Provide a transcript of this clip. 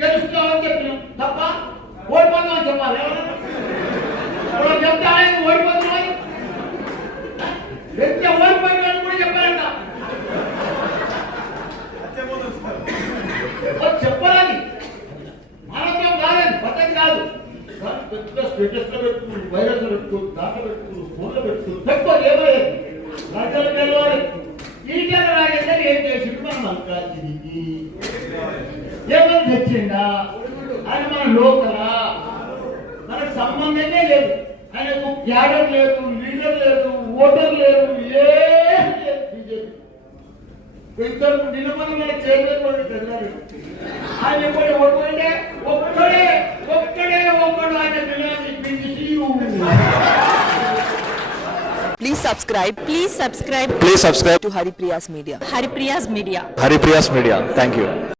గెలుస్తామని చెప్పినాం తప్ప ఓడిపోతామని చెప్పాలి. ఎవరు చెప్తే ఆయన ఓడిపోతున్నాడు, వ్యక్తి ఓడిపోయినాడు కూడా చెప్పారంట. చెప్పాలని మానవం కాదని పద్ధతి కాదు. పెద్ద స్టేటస్ లో పెట్టుకుని, వైరస్ లో పెట్టుకుని, దాంట్లో పెట్టుకుని, ఫోన్లో పెట్టుకుని పెట్టుకోవాలి. ఏమయ్యేది రాజ్యాలు గెలవాలి. ఈటల రాజేందర్ ఏం చేసిండు మనం మల్కాజికి? ఏమని తెచ్చిండా? ఆయన మన లోకలా? మనకు సంబంధమే లేదు. ఆయనకు క్యాడర్ లేదు, లీడర్ లేదు, ఓటర్ లేదు, ఏం లేదు. బీజేపీ ఇద్దరు నిలబడి మన చైర్మన్ చదివారు. ఆయన కూడా ఒక్కడే ఒక్కడే ఒక్కడే ఒక్కడు ఆయన పిల్లలకి పిలిచి Please subscribe to Haripriya's Media. Haripriya's Media. Thank you.